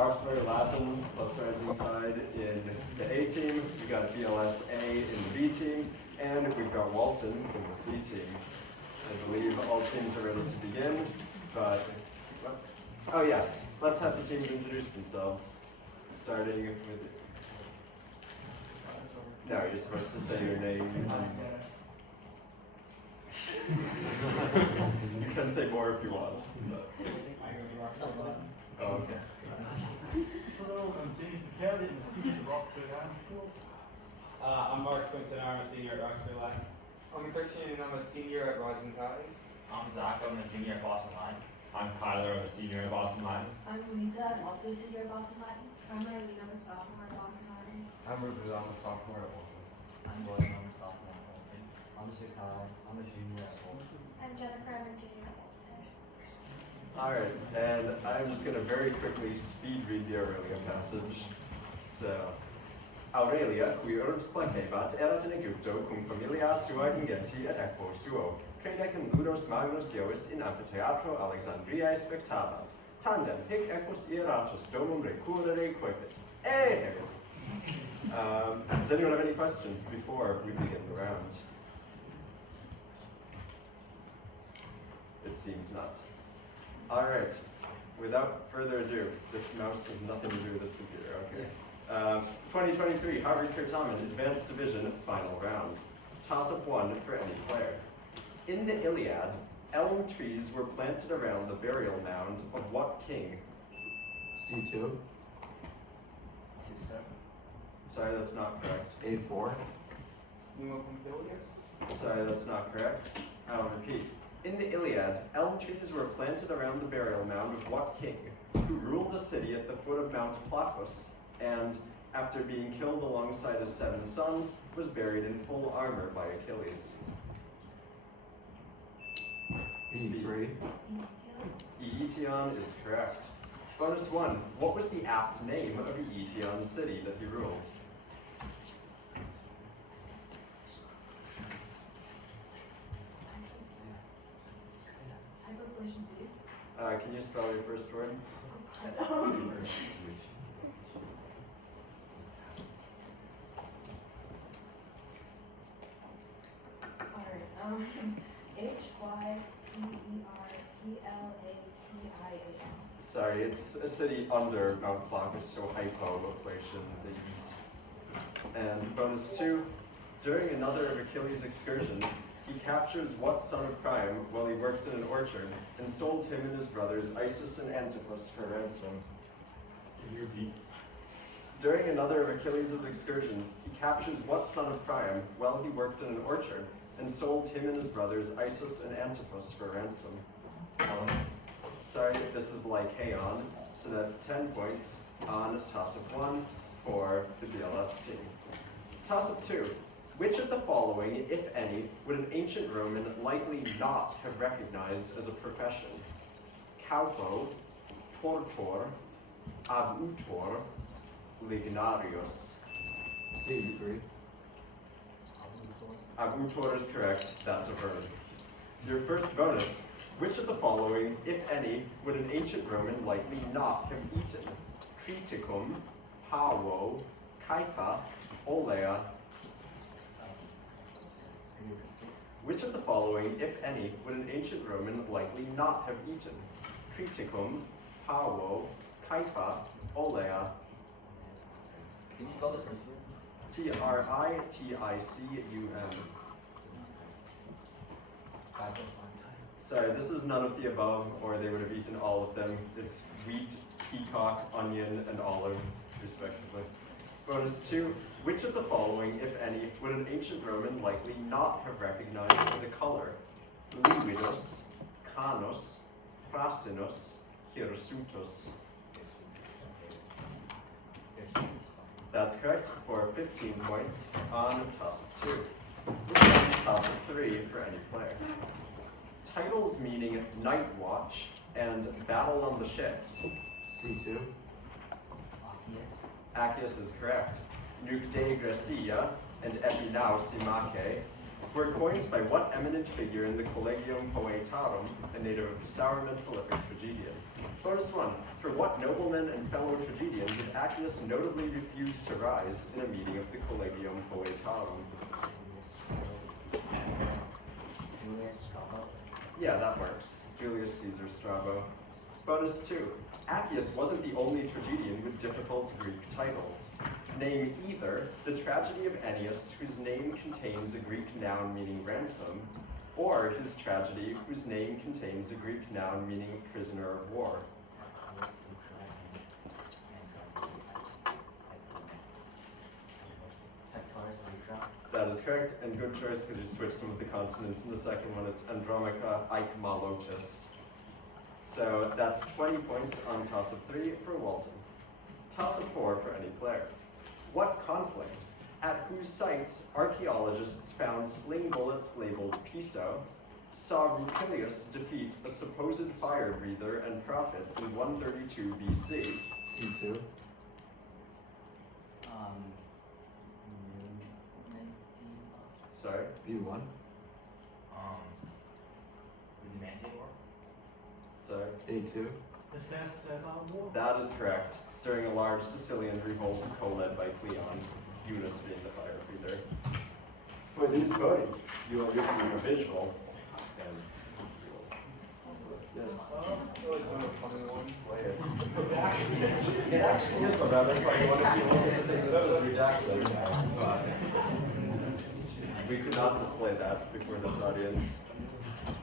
Roxbury Latin plus Rising Tide in the A team. We got BLS A in the B team, and we've got Walton in the C team. I believe all teams are ready to begin, but oh yes, let's have the teams introduce themselves, starting with. No, you're supposed to say your name. You can say more if you want. Oh, okay. Hello, I'm James McKelly in the senior at Roxbury Latin School. I'm Mark Quinton, I'm a senior at Roxbury Latin. I'm Christian and I'm a senior at Rising Tide. I'm Zach, I'm a junior at Boston Latin. I'm Kyler, I'm a senior at Boston Latin. I'm Lisa, I'm also a senior at Boston Latin. I'm Marlene, I'm a sophomore at Boston Latin. I'm Rupert, I'm a sophomore at Walton. I'm William, I'm a sophomore at Walton. I'm Sakai, I'm a junior at Walton. I'm Jennifer, I'm a junior at Walton. Alright, and I'm just going to very quickly speed read the Aurelia passage. So, Aurelia, qui urbs placebat, erat in Egypto, cum familia sua ingenti et equo suo, credecem ludos magnus Deus in amphitheatro Alexandriae spectabant. Tandem hic equus ieratus domum recurrere quippit. Does anyone have any questions before we begin the round? It seems not. Alright, without further ado, this mouse has nothing to do with this computer, okay. 2023 Harvard Certamen Advanced Division Final Round. Toss-up 1 for any player. In the Iliad, elm trees were planted around the burial mound of what king? C2. Sorry, that's not correct. A4. Sorry, that's not correct. I'll repeat. In the Iliad, elm trees were planted around the burial mound of what king, who ruled a city at the foot of Mount Placus, and, after being killed alongside his 7 sons, was buried in full armor by Achilles? B3. Eetion is correct. Bonus 1. What was the apt name of Eetion's city that he ruled? Can you spell your first word? Hyperplatia. Sorry, it's a city under Mount Placus, so hypoplatia in the east. And bonus 2. During another of Achilles' excursions, he captures what son of Priam while he worked in an orchard, and sold him and his brothers Isis and Antiphus for ransom. Can you repeat? During another of Achilles' excursions, he captures what son of Priam while he worked in an orchard, and sold him and his brothers Isis and Antiphus for ransom. Sorry, this is Lycaon, so that's 10 points on toss-up 1 for the BLS team. Toss-up 2. Which of the following, if any, would an ancient Roman likely not have recognized as a profession? Caupo, tortor, abutor, lignarius. C3. Abutor is correct, that's a verb. Your first bonus. Which of the following, if any, would an ancient Roman likely not have eaten? Criticum, pavo, caipa, olea. Which of the following, if any, would an ancient Roman likely not have eaten? Criticum, pavo, caipa, olea. Can you spell the first word? Triticum. Sorry, this is none of the above, or they would have eaten all of them. It's wheat, peacock, onion, and olive, respectively. Bonus 2. Which of the following, if any, would an ancient Roman likely not have recognized as a color? Lividus, canus, crasinus, hirsutus. That's correct, for 15 points on toss-up 2. Toss-up 3 for any player. Titles meaning Night Watch and Battle on the Ships. C2. Accius is correct. Nuc de Gracia and Epinau Simace. were coined by what eminent figure in the Collegium Poetarum, a native of the Certamen prolific tragedian? Bonus 1. For what nobleman and fellow tragedian did Accius notably refuse to rise in a meeting of the Collegium Poetarum? Julius Strabo. Yeah, that works. Julius Caesar Strabo. Bonus 2. Accius wasn't the only tragedian with difficult Greek titles. Name either the tragedy of Ennius, whose name contains a Greek noun meaning ransom, or his tragedy, whose name contains a Greek noun meaning prisoner of war. That is correct, and good choice because you switched some of the consonants. In the second one, it's Andromacha Eichmalotis. So that's 20 points on toss of 3 for Walton. Toss of 4 for any player. What conflict, at whose sites archaeologists found sling bullets labeled Piso, saw Rutilius defeat a supposed fire breather and prophet in 132 BC? C2. Sorry? B1. Manticore? Sorry? A2. The First Servan War. That is correct. During a large Sicilian revolt co-led by Cleon, Eunice being the fire breather. For these voting, you will receive a visual. And yes. Oh, it's on a funny one. It actually is a rather funny one if you look at the thing that says redacted. But we could not display that before this audience.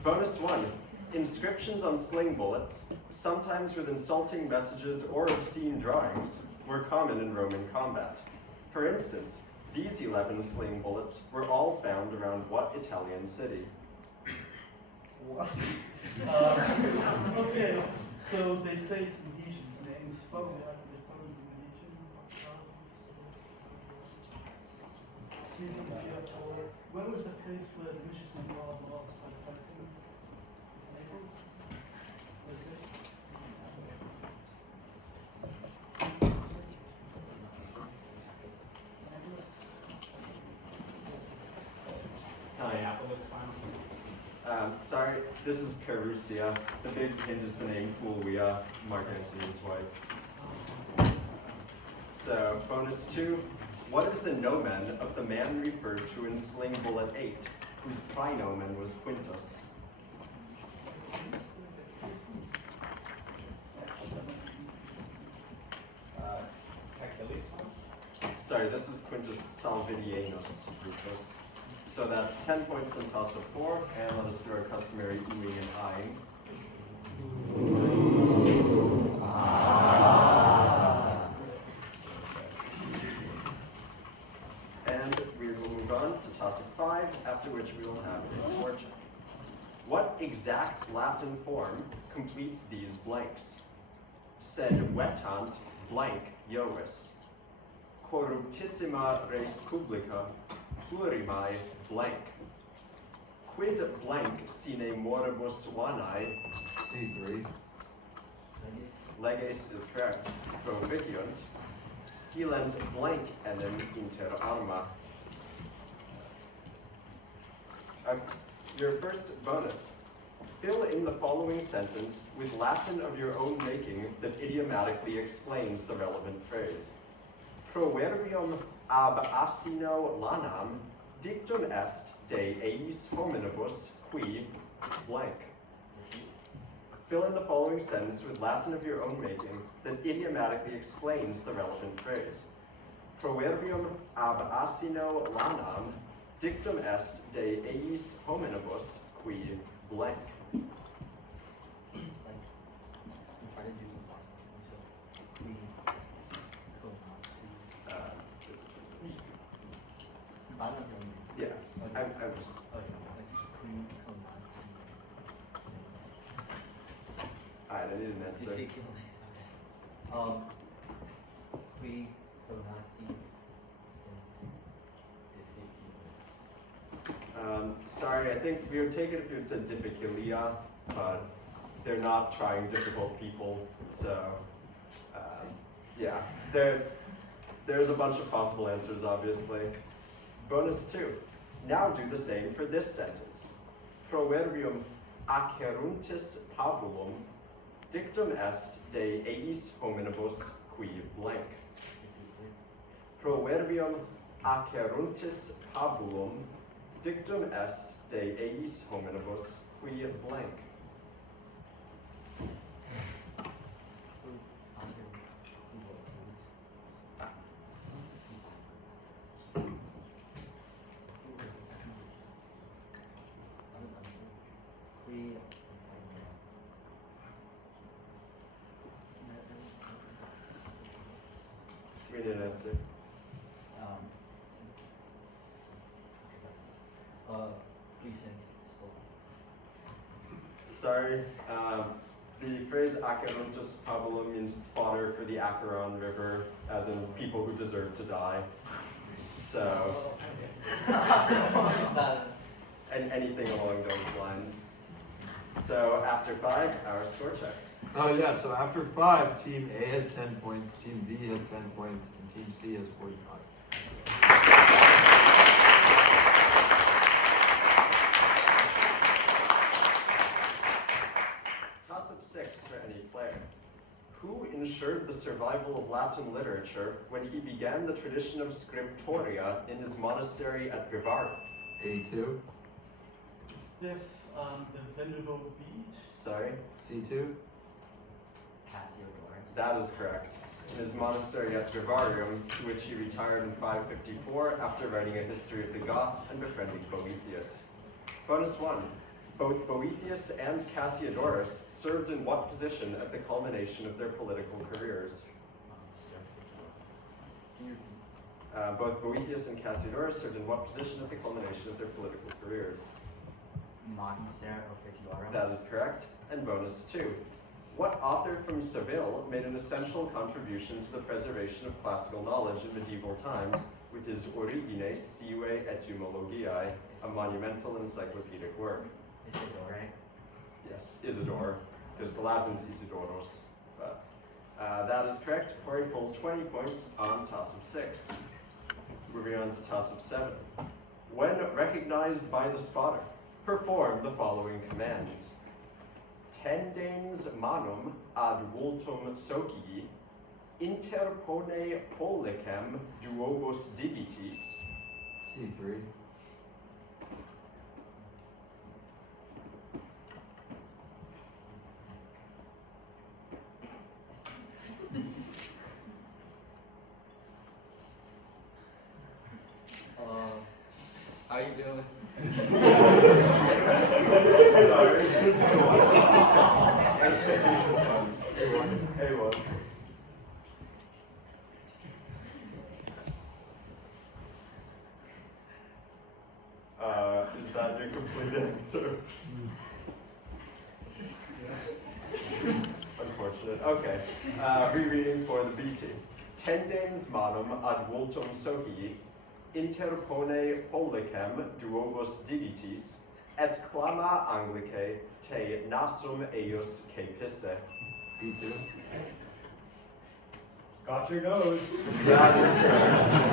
Bonus 1. Inscriptions on sling bullets, sometimes with insulting messages or obscene drawings, were common in Roman combat. For instance, these 11 sling bullets were all found around what Italian city? What? Okay, so they say some regions names. Probably have the following region. Where was the place where the Michelin was lost by the fighting? Naples? Was it? Minneapolis, fine. Sorry, this is Perusia. The big hint is the name Fulvia, Mark Antony's wife. So, bonus 2. What is the nomen of the man referred to in Sling Bullet 8, whose praenomen was Quintus? Achilles, fine. Sorry, this is Quintus Salvidianus Rufus. So that's 10 points in toss of 4, and let us do our customary oohing and eyeing. And we will move on to toss of 5, after which we will have a score check. What exact Latin form completes these blanks? Sed vetant blank Iovis. Corruptissima res publica plurimae blank. Quid blank sine moribus vanae? C3. Leges is correct. Proviciunt. Silent blank enim inter arma. Your first bonus. Fill in the following sentence with Latin of your own making that idiomatically explains the relevant phrase. Proverbium ab asino lanam dictum est de eis hominibus qui blank. Fill in the following sentence with Latin of your own making that idiomatically explains the relevant phrase. Proverbium ab asino lanam dictum est de eis hominibus qui blank. Yeah, I was. Alright, I need an answer. Sorry, I think we would take it if you had said difficilia, but they're not trying difficult people, so yeah. There's a bunch of possible answers, obviously. Bonus 2. Now do the same for this sentence. Proverbium aceruntis pabulum dictum est de eis hominibus qui blank. Proverbium aceruntis pabulum dictum est de eis hominibus qui blank. We need an answer. Sorry, the phrase aceruntus pabulum means fodder for the Acheron River, as in people who deserve to die. So, and anything along those lines. So after 5, our score check. Oh yeah, so after 5, Team A has 10 points, Team B has 10 points, and Team C has 45. Toss-up 6 for any player. Who ensured the survival of Latin literature when he began the tradition of scriptoria in his monastery at Vivar? A2, Is this the Venerable Beach? Sorry, C2, that is correct. In his monastery at Vivarium, to which he retired in 554 after writing a history of the Goths and befriending Boethius. Bonus 1. Both Boethius and Cassiodorus served in what position at the culmination of their political careers? Both Boethius and Cassiodorus served in what position at the culmination of their political careers? Magister officiorum. That is correct. And bonus 2. What author from Seville made an essential contribution to the preservation of classical knowledge in medieval times with his Origines Sive Etymologiae, a monumental encyclopedic work? Isidore. Yes, Isidore, because the Latin's Isidoros. But that is correct for a full 20 points on toss-up 6. Moving on to toss-up 7. When recognized by the spotter, perform the following commands. Tendens manum ad Walton socii, interpone pollicem duobus digitis. C3, How you doing? Sorry. A1. Is that your complete answer? Yes. Unfortunate. Okay. Rereading for the B team. Tendens manum ad Walton socii, interpone pollicem duobus digitis, et clama Anglicae te nasum eius cepisse. B2, Got your nose. That is correct.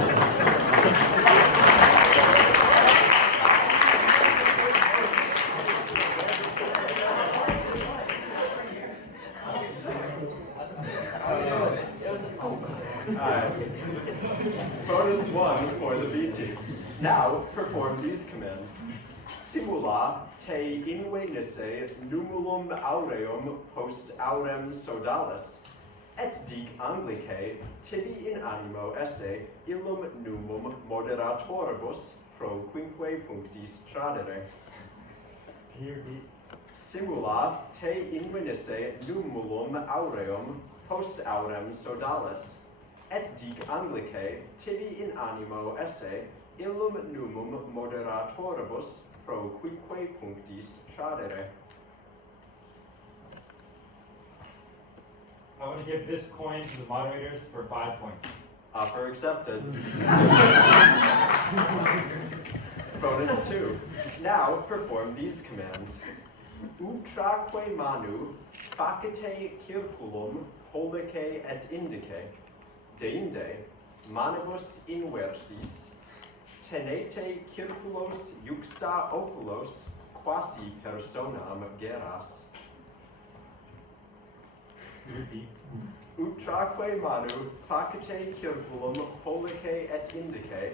Bonus 1 for the B team. Now perform these commands. Simula te invenisse numulum aureum post aurem sodalis, et dic Anglicae tibi in animo esse illum numum moderatoribus pro quinque punctis tradere. Here, Simula te invenisse numulum aureum post aurem sodalis, et dic Anglicae tibi in animo esse illum numum moderatoribus pro quinque punctis tradere. I want to give this coin to the moderators for 5 points. Offer accepted. Bonus 2. Now perform these commands. Utraque manu facete circulum holice et indice. Deinde manibus inversis tenete circulos juxta oculos quasi personam geras. Repeat. Utraque manu facete circulum pollice et indice,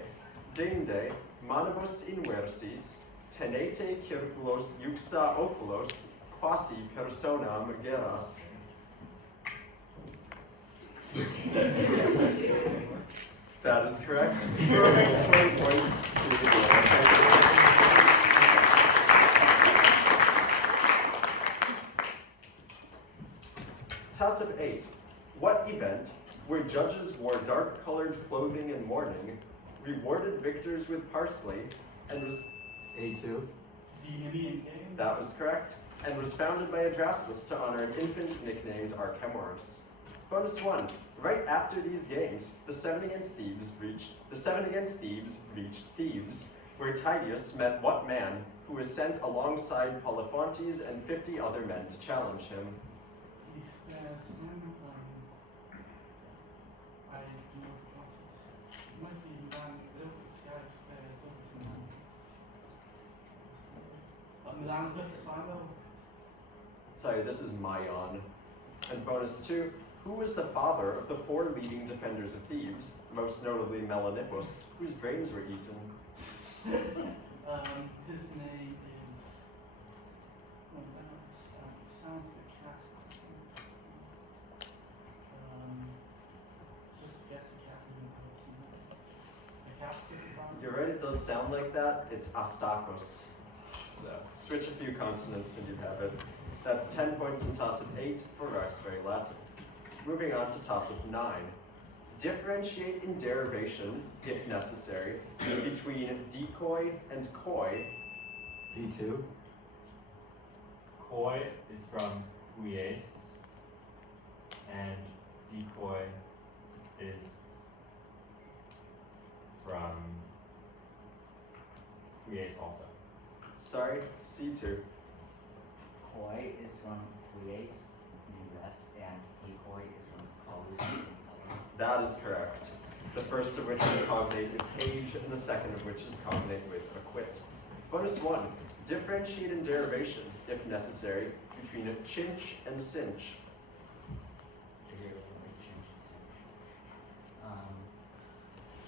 dende manibus inversis, tenete circulos juxta oculos quasi personam geras. That is correct. You're awarded 20 points to the BLS. Toss of 8. What event, where judges wore dark-colored clothing in mourning, rewarded victors with parsley, and was... A2. The Nemean Games. That was correct, and was founded by Adrastus to honor an infant nicknamed Archemoros. Bonus 1. Right after these games, the seven against Thebes reached Thebes, where Tydeus met what man, who was sent alongside Polyphontes and 50 other men to challenge him. He spares him. I do not want it. It might be Milan. This guy spares over to Milan. Milan final. Sorry, this is Maion. And bonus 2. Who was the father of the 4 leading defenders of Thebes, most notably Melanippus, whose brains were eaten? His name is. Oh, that sounds like cast. Just guess a cast. You're right, it does sound like that. It's Astakos. So, switch a few consonants and you have it. That's 10 points in toss of 8 for Roxbury Latin. Moving on to toss of 9. Differentiate in derivation, if necessary, between decoy and coy. D2. Koi is from Huies, and decoy is from Huies also. Sorry, C2. Koi is from Huies in the US, and decoy is from Colus in Italy. That is correct. The first of which is cognate with cage, and the second of which is cognate with acquit. Bonus 1. Differentiate in derivation, if necessary, between chinch and cinch.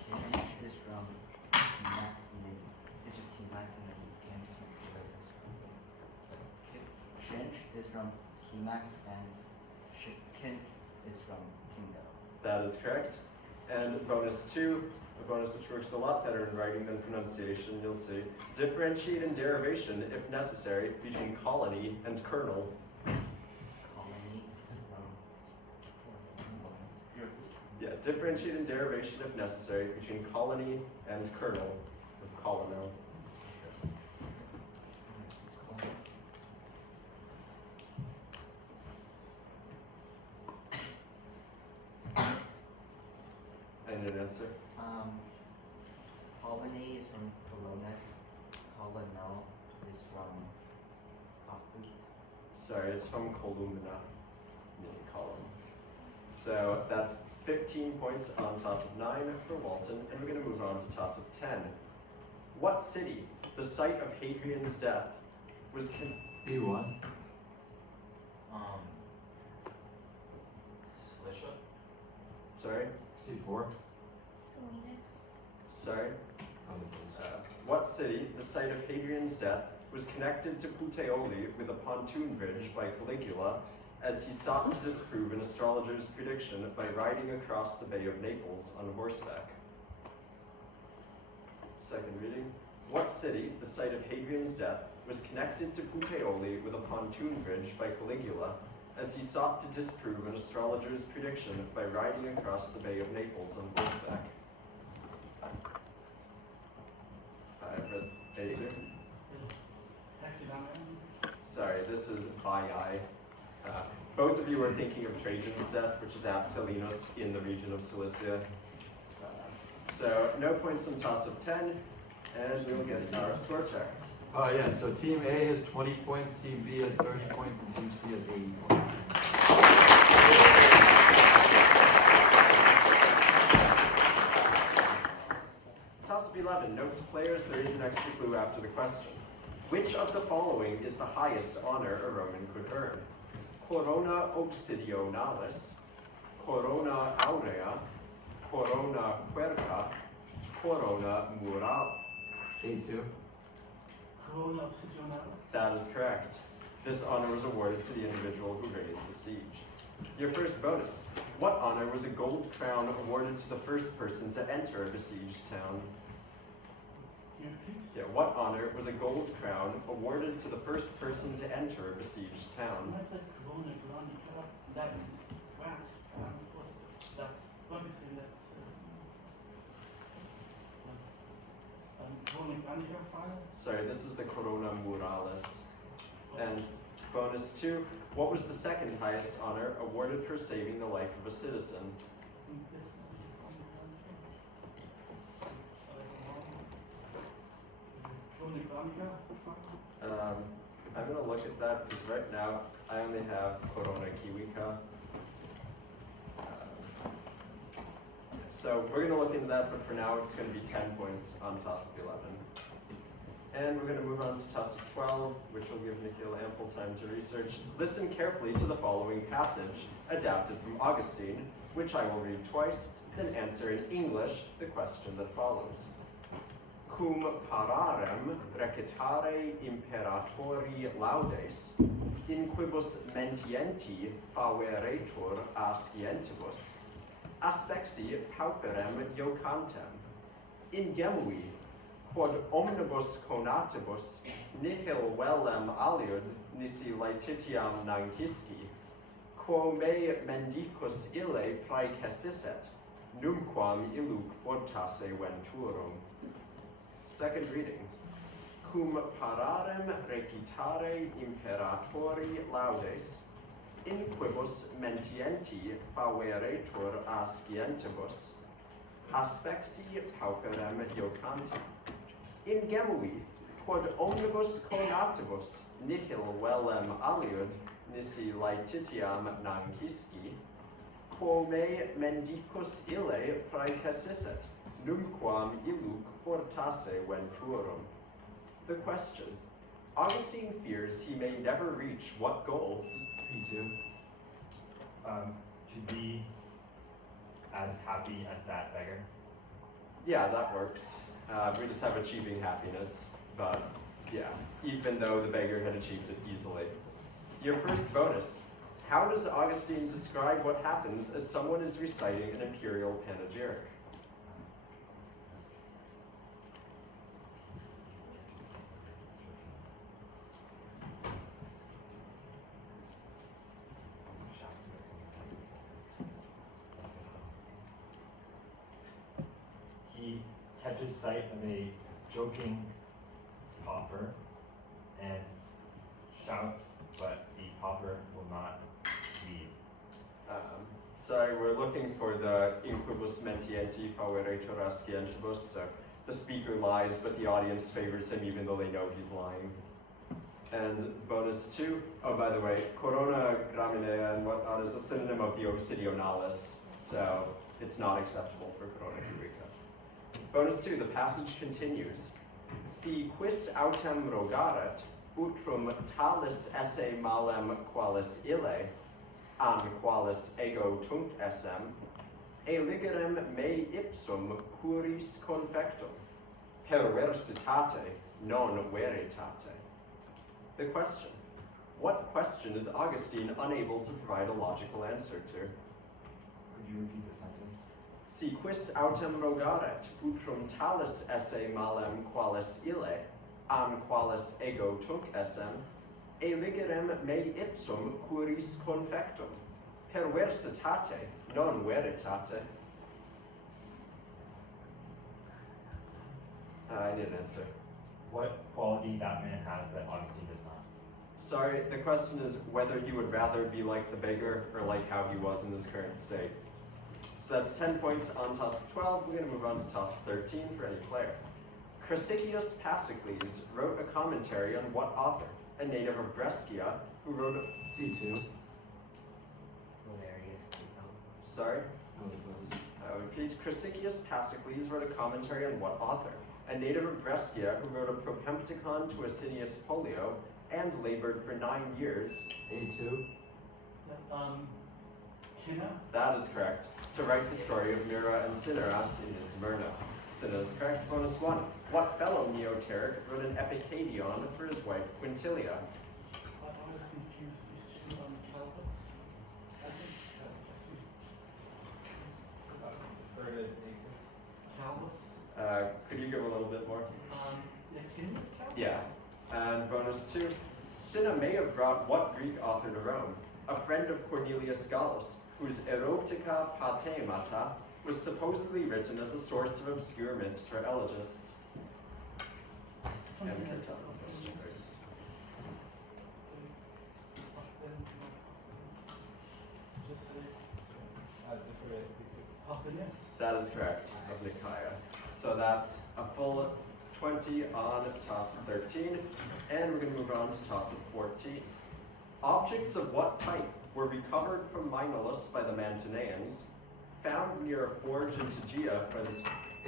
Kinch is from Max and it's just T-Max and then Chinch is from T-Max and Kin is from Kingo. That is correct. And bonus 2, a bonus which works a lot better in writing than pronunciation, you'll see. Differentiate in derivation, if necessary, between colony and kernel. Colony is from Yeah, differentiate in derivation, if necessary, between colony and kernel, or colonel. I need an answer. Colony is from Colonus. Colonel is from Kapu. Sorry, it's from columna, meaning column. So that's 15 points on toss of 9 for Walton, and we're going to move on to toss of 10. What city, the site of Hadrian's death, was B1. Slisha? Sorry? C4. Salinas. Sorry? Oh, What city, the site of Hadrian's death, was connected to Puteoli with a pontoon bridge by Caligula, as he sought to disprove an astrologer's prediction by riding across the Bay of Naples on horseback? Second reading. What city, the site of Hadrian's death, was connected to Puteoli with a pontoon bridge by Caligula, as he sought to disprove an astrologer's prediction by riding across the Bay of Naples on horseback? I've read A2. Sorry, this is Baiai. Both of you are thinking of Trajan's death, which is at Selinus in the region of Cilicia. So no points on toss of 10, and we'll get our score check. Yeah, so Team A has 20 points, Team B has 30 points, and Team C has 80 points. Toss of B 11. Note to players, there is an extra clue after the question. Which of the following is the highest honor a Roman could earn? Corona Obsidionalis, Corona Aurea, Corona Querca, Corona Mural. A2. Corona Obsidionalis. That is correct. This honor was awarded to the individual who raised a siege. Your first bonus. What honor was a gold crown awarded to the first person to enter a besieged town? Can you repeat? Yeah, what honor was a gold crown awarded to the first person to enter a besieged town? Not that Corona Granica, that is grasp, that's what is in that Corona Granica file? Sorry, this is the Corona Muralis. And bonus 2, what was the second highest honor awarded for saving the life of a citizen? This Corona Granica file? I'm gonna look at that because right now I only have Corona Kiwika. So we're gonna look into that, but for now it's gonna be 10 points on toss of 11. And we're gonna move on to toss of 12, which will give Nikhil ample time to research. Listen carefully to the following passage, adapted from Augustine, which I will read twice, then answer in English the question that follows. Cum pararem recitare imperatori laudes, in quibus mentienti faveretur a scientibus, aspexi pauperem iocantem, ingemui, quod omnibus conatibus nihil velem aliud nisi laetitiam nancisci, quo me mendicus ille praecessit, numquam illuc fortasse venturum. Second reading. Cum pararem recitare imperatori laudes, in quibus mentienti faveretur a scientibus, aspexi pauperem iocantem. Ingemui, quod omnibus conatibus nihil velem aliud nisi laetitiam nancisci, quo me mendicus ille praecessit, numquam illuc fortasse venturum. The question. Augustine fears he may never reach what goal? A2. To be as happy as that beggar. Yeah, that works. We just have achieving happiness, but yeah, even though the beggar had achieved it easily. Your first bonus. How does Augustine describe what happens as someone is reciting an imperial panegyric? He catches sight of a joking pauper and shouts, but the pauper will not leave. Sorry, we're looking for the in quibus mentienti faveretur a scientibus. So the speaker lies, but the audience favors him even though they know he's lying. And bonus 2, oh, by the way, Corona graminea and whatnot is a synonym of the Obsidionalis, so it's not acceptable for Corona cubica. Bonus 2, the passage continues. Si quis autem rogaret, utrum talis esse malem qualis ille, an qualis ego tunc essem, eligerem me ipsum curis confectum, perversitate, non veritate. The question. What question is Augustine unable to provide a logical answer to? Could you repeat the sentence? Si quis autem rogaret, utrum talis esse malem qualis ille, an qualis ego tunc essem, eligerem me ipsum curis confectum, perversitate, non veritate. I need an answer. What quality that man has that Augustine does not? Sorry, the question is whether he would rather be like the beggar or like how he was in his current state. So that's 10 points on toss of 12. We're going to move on to toss of 13 for any player. Chrysichius Pasicles wrote a commentary on what author? A native of Brescia who wrote a... C2. Hilarious. Sorry? Oh, it was. I repeat, Chrysichius Pasicles wrote a commentary on what author? A a native of Brescia who wrote a propempticon to Asinius Pollio and labored for 9 years. A2. Cinna? That is correct. To write the story of Mira and Cinyras in Smyrna. Cinna is correct. Bonus 1. What fellow Neoteric wrote an epicadion for his wife Quintilia? I always confuse these two Calvus. I think Defer to A2. Calvus. Could you give a little bit more? Yeah, Cinna's Calvus? Yeah. And bonus 2. Cinna may have brought what Greek author to Rome? A friend of Cornelius Gallus, whose Erotica Patemata was supposedly written as a source of obscure myths for elegists. Something And like Catullus. Just say Defer to A2. Athenaeus. That is correct, of Nicaea. So that's a full 20 on toss of 13, and we're going to move on to toss of 14. Objects of what type were recovered from Minolus by the Mantineans, found near a forge in Tegea by the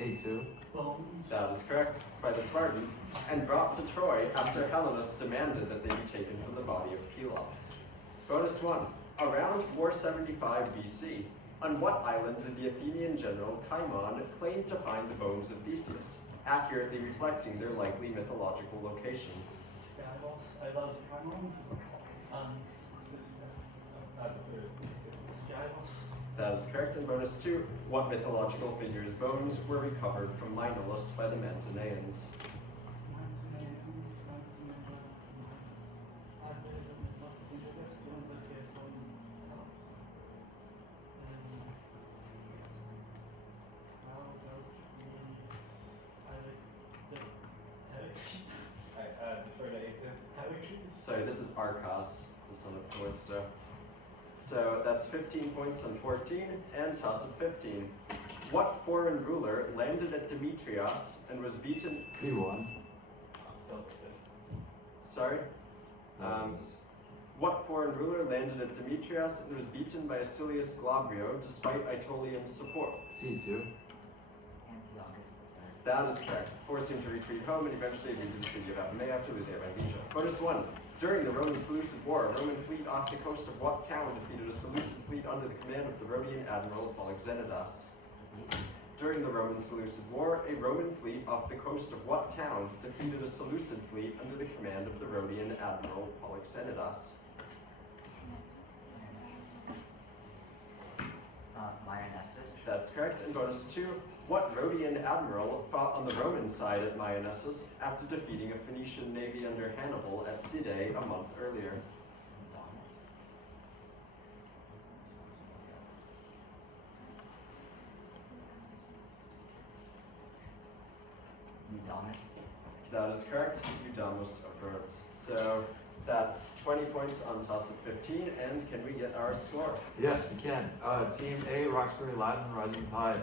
A2. Bones. That is correct, by the Spartans, and brought to Troy after Helenus demanded that they be taken from the body of Pelops. Bonus 1. Around 475 BC, on what island did the Athenian general Cimon claim to find the bones of Theseus, accurately reflecting their likely mythological location? Skyboss. I love Cameron. Defer to A2. Skyboss. That is correct. And bonus 2, what mythological figure's bones were recovered from Minolus by the Mantineans? Defer to A2. Sorry, this is Arcas, the son of Callista. So that's 15 points on 14, and toss of 15. What foreign ruler landed at Demetrios and was beaten? B1. Philip V. Sorry? What foreign ruler landed at Demetrios and was beaten by Acilius Glabrio despite Aetolium's support? C2. Antiochus III. That is correct. Forced him to retreat home and eventually agreed to the Treaty of Apamea after losing Magnesia. Bonus 1. During the Roman-Seleucid War, a Roman fleet off the coast of what town defeated a Seleucid fleet under the command of the Rhodian admiral Polixenidas? During the Roman-Seleucid War, a Roman fleet off the coast of what town defeated a Seleucid fleet under the command of the Rhodian admiral Polixenidas? Myonnesus. That's correct. And bonus 2. What Rhodian admiral fought on the Roman side at Myonnesus after defeating a Phoenician navy under Hannibal at Sidae a month earlier? Eudamus. That is correct. Eudamus approves. So that's 20 points on toss of 15. And can we get our score? Yes, we can. Team A, Roxbury Latin Rising Tide,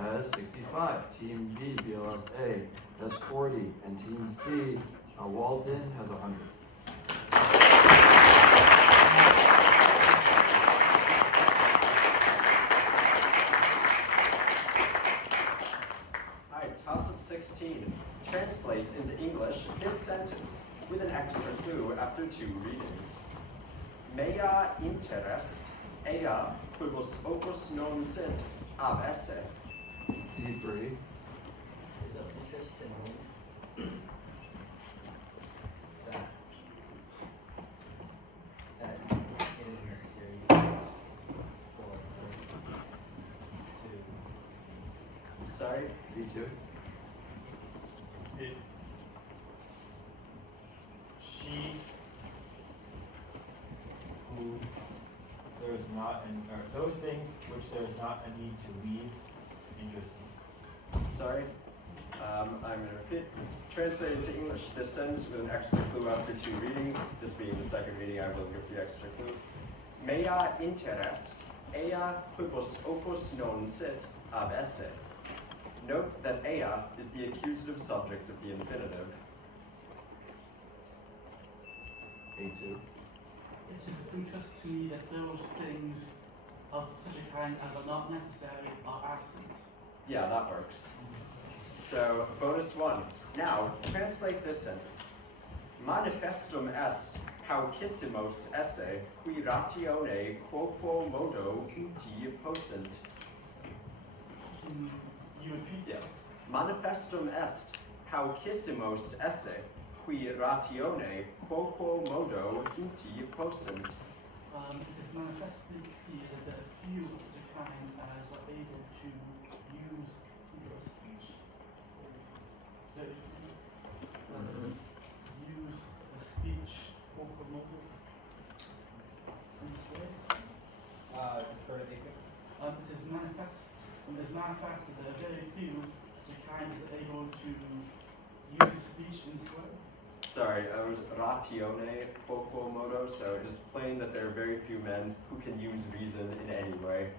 has 65. Team B, BLS A, has 40. And Team C, Walton, has 100. All right, toss of 16. Translate into English this sentence with an extra clue after 2 readings. Mea interest ea quibus opus non sint ab esse. C3. Is of interest to me that it is necessary for her to Sorry? B2. She who there is not an, or those things which there is not a need to leave interesting. Sorry? I'm going to repeat. Translate into English this sentence with an extra clue after 2 readings. This being the second reading, I will give the extra clue. Mea interest ea quibus opus non sit ab esse. Note that ea is the accusative subject of the infinitive. A2. It is of interest to me that those things of such a kind as are not necessary are absent. Yeah, that works. So, bonus 1. Now, translate this sentence. Manifestum est paucissimos esse, qui ratione quoquo modo uti possint. Can you repeat? Yes. Manifestum est paucissimos esse, qui ratione quoquo modo uti possint. It is manifestly clear that there are few of such a kind as are able to use figure of speech. Use a speech for promoter. In this way. Defer to A2. It is manifest that there are very few such a kind as are able to use a speech in this way. Sorry, it was ratione quoquo modo, so it is plain that there are very few men who can use reason in any way.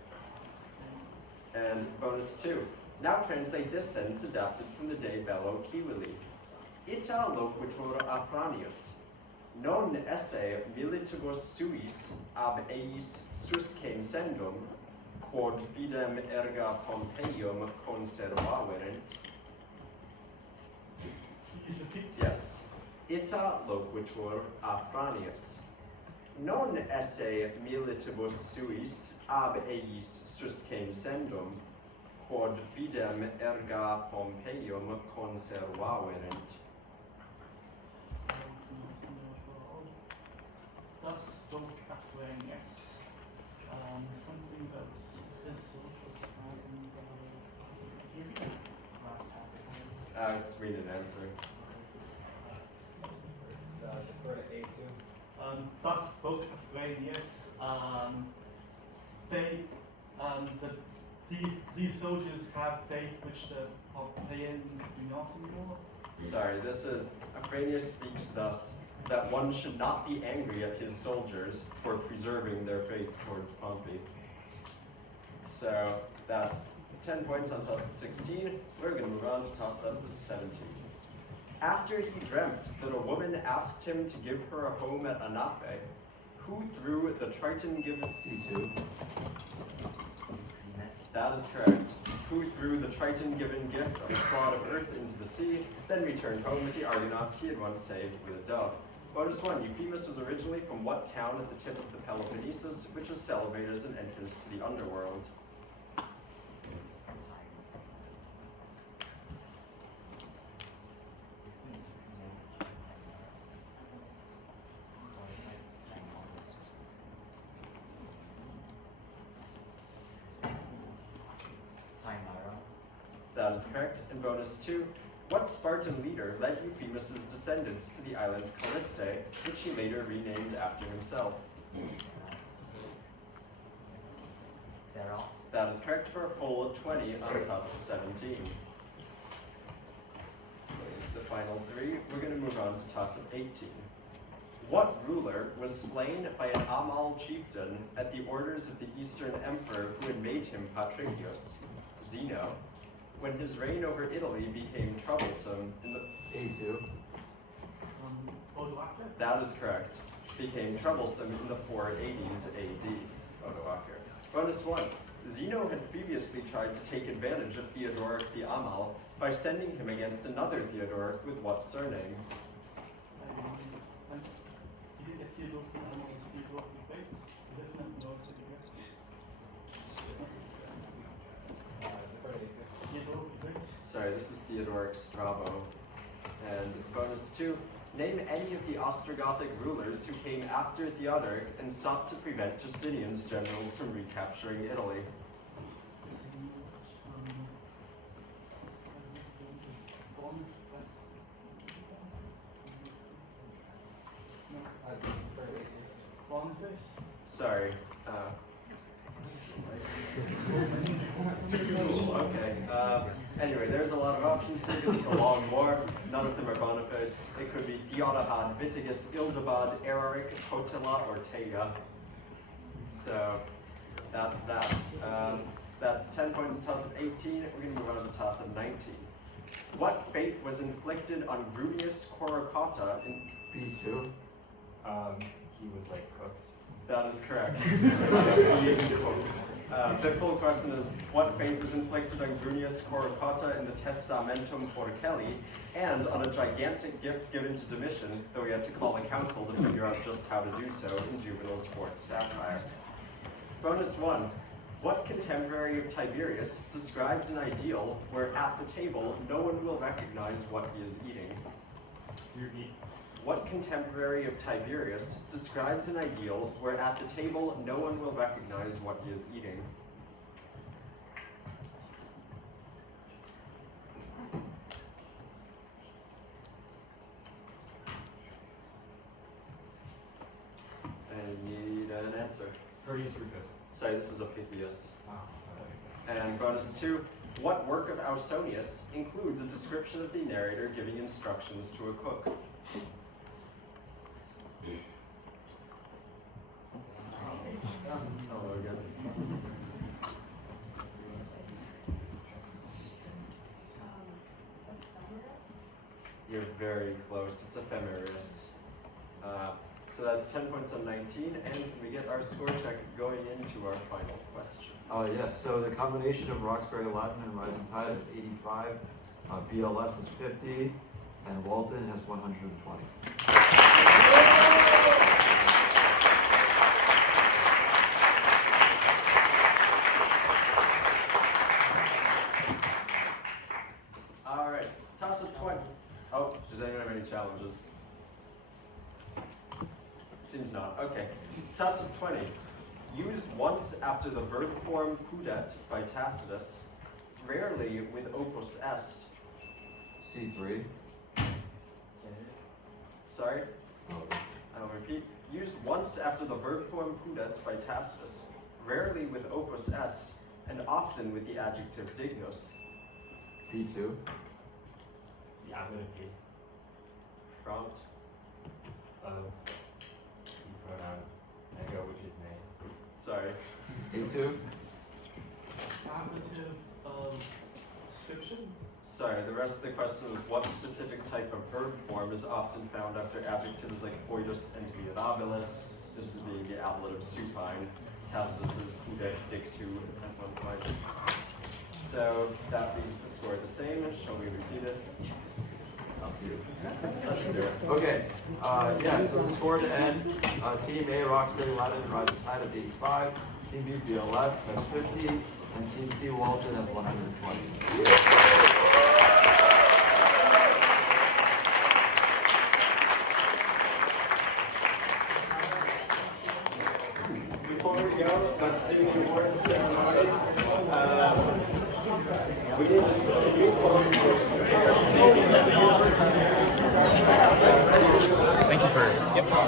And bonus 2. Now translate this sentence adapted from the De Bello Civilli. Ita loquitur Afranius. Non esse militibus suis ab eis suscem sendum, quod fidem erga Pompeium conservaverent. Please repeat. Yes. Ita loquitur Afranius. Non esse militibus suis ab eis suscem sendum, quod fidem erga Pompeium conservaverent. Thus spoke Afranius, something about his social and Last half the sentence. Let's read an answer. Defer to A2. Thus spoke Afranius, these soldiers have faith which the Pompeians do not anymore. Sorry, this is, Afranius speaks thus, that one should not be angry at his soldiers for preserving their faith towards Pompey. So that's 10 points on toss-up 16. We're going to move on to toss-up 17. After he dreamt that a woman asked him to give her a home at Anafe, who threw the Triton given C2. That is correct. Who threw the Triton-given gift of a clod of earth into the sea, then returned home with the Argonauts he had once saved with a dove. Bonus 1. Euphemus was originally from what town at the tip of the Peloponnesus, which was celebrated as an entrance to the underworld? That is correct. And bonus 2. What Spartan leader led Euphemus's descendants to the island Calliste, which he later renamed after himself? That is correct for a full 20 on toss-up 17. Into the final 3, we're going to move on to toss-up 18. What ruler was slain by an Amal chieftain at the orders of the Eastern Emperor who had made him Patricius? Zeno. When his reign over Italy became troublesome in the A2. Odoacer? That is correct. Became troublesome in the 480s AD. Odoacer. Bonus 1. Zeno had previously tried to take advantage of Theodoric the Amal by sending him against another Theodoric with what surname? You didn't get Theodoric the Amal as Theodoric the Great? Is that not knows the Great? Defer to A2. Theodoric the Great? Sorry, this is Theodoric Strabo. And bonus 2. Name any of the Ostrogothic rulers who came after Theodoric and sought to prevent Justinian's generals from recapturing Italy. Defer to A2. Boniface? Sorry. Okay. Anyway, there's a lot of options here because it's a long war. None of them are Boniface. It could be Theodahad, Vitigus, Ildabad, Eraric, Totila, or Tega. So that's that. That's 10 points in toss-up 18. We're going to move on to toss-up 19. What fate was inflicted on Grunius Coracata in B2. He was like cooked. That is correct. The full question is, what fate was inflicted on Grunius Scorekeeper in the Testamentum Porcelli, and on a gigantic gift given to Domitian, though he had to call a council to figure out just how to do so in juvenile sports satire. Bonus 1. What contemporary of Tiberius describes an ideal where at the table no one will recognize what he is eating? What contemporary of Tiberius describes an ideal where at the table no one will recognize what he is eating? I need an answer. Scorekeeper Rufus. Sorry, this is a Pythias. Oh, And bonus 2, what work of Ausonius includes a description of the narrator giving instructions to a cook? Hello again. You're very close. It's ephemeris. So that's 10 points on 19, and we get our score check going into our final question. Yes, so the combination of Roxbury Latin and Rising Tide is 85, BLS is 50, and Walton has 120. All right, toss of 20. Oh, does anyone have any challenges? Seems not. Okay. Toss of 20. Used once after the verb form pudet by Tacitus, rarely with opus est. C3. Sorry? Oh, I'll repeat. Used once after the verb form pudet by Tacitus, rarely with opus est, and often with the adjective dignus. P2. The ablative case Prompt. of the pronoun ego, which is may. Sorry. A2. Ablative of description. Sorry, the rest of the question is what specific type of verb form is often found after adjectives like foetus and mirabilis. This is being the ablative supine. Tacitus is pudet dictu at one point. So that leaves the score the same. Shall we repeat it? Up to you. Let's do it. Okay, yeah, so the score to end, Team A, Roxbury Latin and Rising Tide is 85, Team B, BLS has 50, and Team C, Walton has 120. Before we go, let's do the awards ceremony. We need to see you close. Thank you for